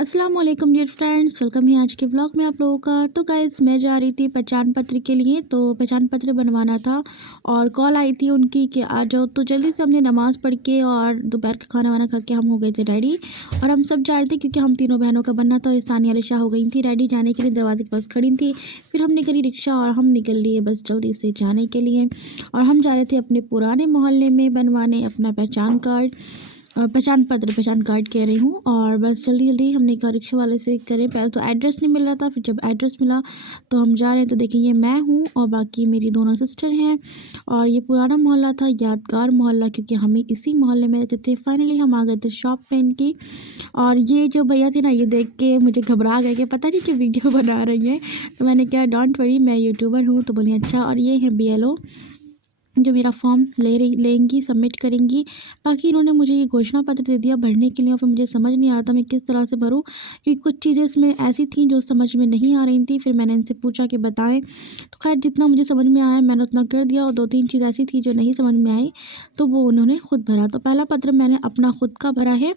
अस्सलाम वालेकुम dear friends, welcome है आज के ब्लॉग में आप लोगों का। तो गाइस मैं जा रही थी पहचान पत्र के लिए, तो पहचान पत्र बनवाना था और कॉल आई थी उनकी कि आ जाओ। तो जल्दी से हमने नमाज़ पढ़ के और दोपहर का खाना वाना खा के हम हो गए थे रेडी। और हम सब जा रहे थे क्योंकि हम तीनों बहनों का बनना था और सानिया अलिशा हो गई थी रेडी जाने के लिए, दरवाजे के पास खड़ी थी। फिर हमने करी रिक्शा और हम निकल लिए बस जल्दी से जाने के लिए। और हम जा रहे थे अपने पुराने मोहल्ले में बनवाने अपना पहचान कार्ड, पहचान पत्र, पहचान कार्ड कह रही हूँ। और बस जल्दी जल्दी हमने कहा रिक्शा वाले से करें। पहले तो एड्रेस नहीं मिल रहा था, फिर जब एड्रेस मिला तो हम जा रहे हैं। तो देखिए ये मैं हूँ और बाकी मेरी दोनों सिस्टर हैं। और ये पुराना मोहल्ला था, यादगार मोहल्ला, क्योंकि हम ही इसी मोहल्ले में रहते थे। फाइनली हम आ गए थे शॉप पे इनकी। और ये जो भैया थे ना, ये देख के मुझे घबरा गए कि पता नहीं कि वीडियो बना रही हैं। तो मैंने कहा डोंट वरी, मैं यूट्यूबर हूँ। तो बोली अच्छा। और ये है BLO जो मेरा फॉर्म लेंगी, सबमिट करेंगी। बाकी इन्होंने मुझे ये घोषणा पत्र दे दिया भरने के लिए और फिर मुझे समझ नहीं आ रहा था मैं किस तरह से भरूँ, क्योंकि कुछ चीज़ें इसमें ऐसी थी जो समझ में नहीं आ रही थी। फिर मैंने इनसे पूछा कि बताएं, तो खैर जितना मुझे समझ में आया मैंने उतना कर दिया। और 2-3 चीज़ ऐसी थी जो नहीं समझ में आई, तो वो उन्होंने खुद भरा। तो पहला पत्र मैंने अपना खुद का भरा है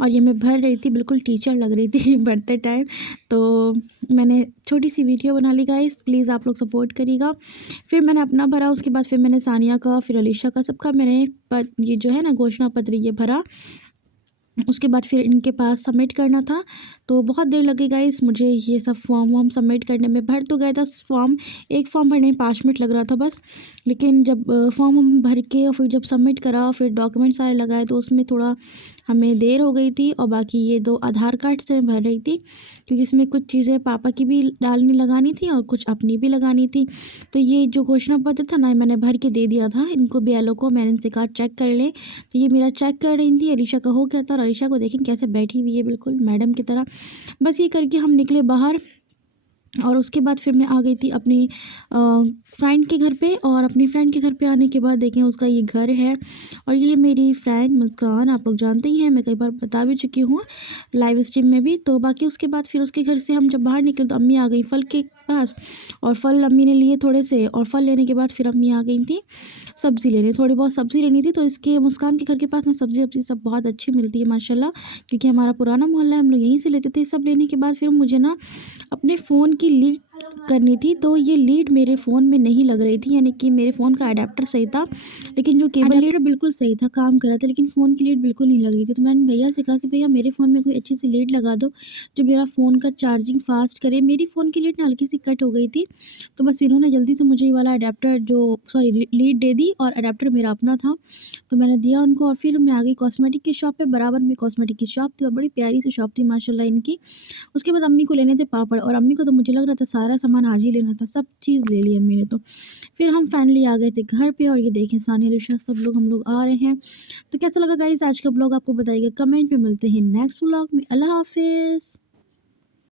और ये मैं भर रही थी, बिल्कुल टीचर लग रही थी भरते टाइम। तो मैंने छोटी सी वीडियो बना ली गाइस, प्लीज़ आप लोग सपोर्ट करिएगा। फिर मैंने अपना भरा, उसके बाद फिर मैंने सानिया का, फिर अलीशा का, सबका मैंने ये जो है ना घोषणा पत्र ये भरा। उसके बाद फिर इनके पास सबमिट करना था। तो बहुत देर लगी गाइस मुझे ये सब फॉर्म वॉर्म सबमिट करने में। भर तो गया था फॉर्म, एक फॉर्म भरने में 5 मिनट लग रहा था बस। लेकिन जब फॉर्म हम भर के और फिर जब सबमिट करा, फिर डॉक्यूमेंट सारे लगाए, तो उसमें थोड़ा हमें देर हो गई थी। और बाकी ये 2 आधार कार्ड से मैं भर रही थी, क्योंकि इसमें कुछ चीज़ें पापा की भी डालनी लगानी थी और कुछ अपनी भी लगानी थी। तो ये जो घोषणा पत्र था ना, मैंने भर के दे दिया था इनको, BLO को। मैंने इनसे कहा चेक कर ले, तो ये मेरा चेक कर रही थी। अलीशा का हो गया था और अलीशा को देखें कैसे बैठी हुई है, बिल्कुल मैडम की तरह। बस ये करके हम निकले बाहर। और उसके बाद फिर मैं आ गई थी अपनी फ्रेंड के घर पे। और अपनी फ्रेंड के घर पे आने के बाद देखें उसका ये घर है। और ये है मेरी फ्रेंड मुस्कान, आप लोग जानते ही हैं, मैं कई बार बता भी चुकी हूँ लाइव स्ट्रीम में भी। तो बाकी उसके बाद फिर उसके घर से हम जब बाहर निकले तो अम्मी आ गई फल के पास। और फल अम्मी ने लिए थोड़े से, और फल लेने के बाद फिर अम्मी आ गई थी सब्ज़ी लेने, थोड़ी बहुत सब्ज़ी लेनी थी। तो इसके मुस्कान के घर के पास ना सब्ज़ी वब्ज़ी सब बहुत अच्छी मिलती है माशाल्लाह, क्योंकि हमारा पुराना मोहल्ला है, हम लोग यहीं से लेते थे। सब लेने के बाद फिर मुझे ना अपने फ़ोन की लीड करनी थी। तो ये लीड मेरे फ़ोन में नहीं लग रही थी, यानी कि मेरे फ़ोन का अडेप्टर सही था, लेकिन जो केबल लीड बिल्कुल सही था, काम कर रहा था, लेकिन फ़ोन की लीड बिल्कुल नहीं लग रही थी। तो मैंने भैया से कहा कि भैया मेरे फ़ोन में कोई अच्छी सी लीड लगा दो जो मेरा फ़ोन का चार्जिंग फ़ास्ट करे। मेरी फ़ोन की लीड ना हल्की सी कट हो गई थी। तो बस इन्होंने जल्दी से मुझे ये वाला अडेप्टर जो सॉरी लीड दे दी, और अडेप्टर मेरा अपना था तो मैंने दिया उनको। और फिर मैं आ गई कॉस्मेटिक की शॉप पे। बराबर में कॉस्मेटिक की शॉप थी और बड़ी प्यारी सी शॉप थी माशाल्लाह इनकी। उसके बाद अम्मी को लेने थे पापड़, और अम्मी को तो मुझे लग रहा था सारा सामान आज ही लेना था, सब चीज़ ले ली अम्मी ने। तो फिर हम फाइनली आ गए थे घर पे। और ये देखें सानिया रिशा सब लोग हम लोग आ रहे हैं। तो कैसा लगा गाइस आज का ब्लॉग, आपको बताइएगा कमेंट में। मिलते हैं नेक्स्ट ब्लॉग में। अल्लाह हाफिज़।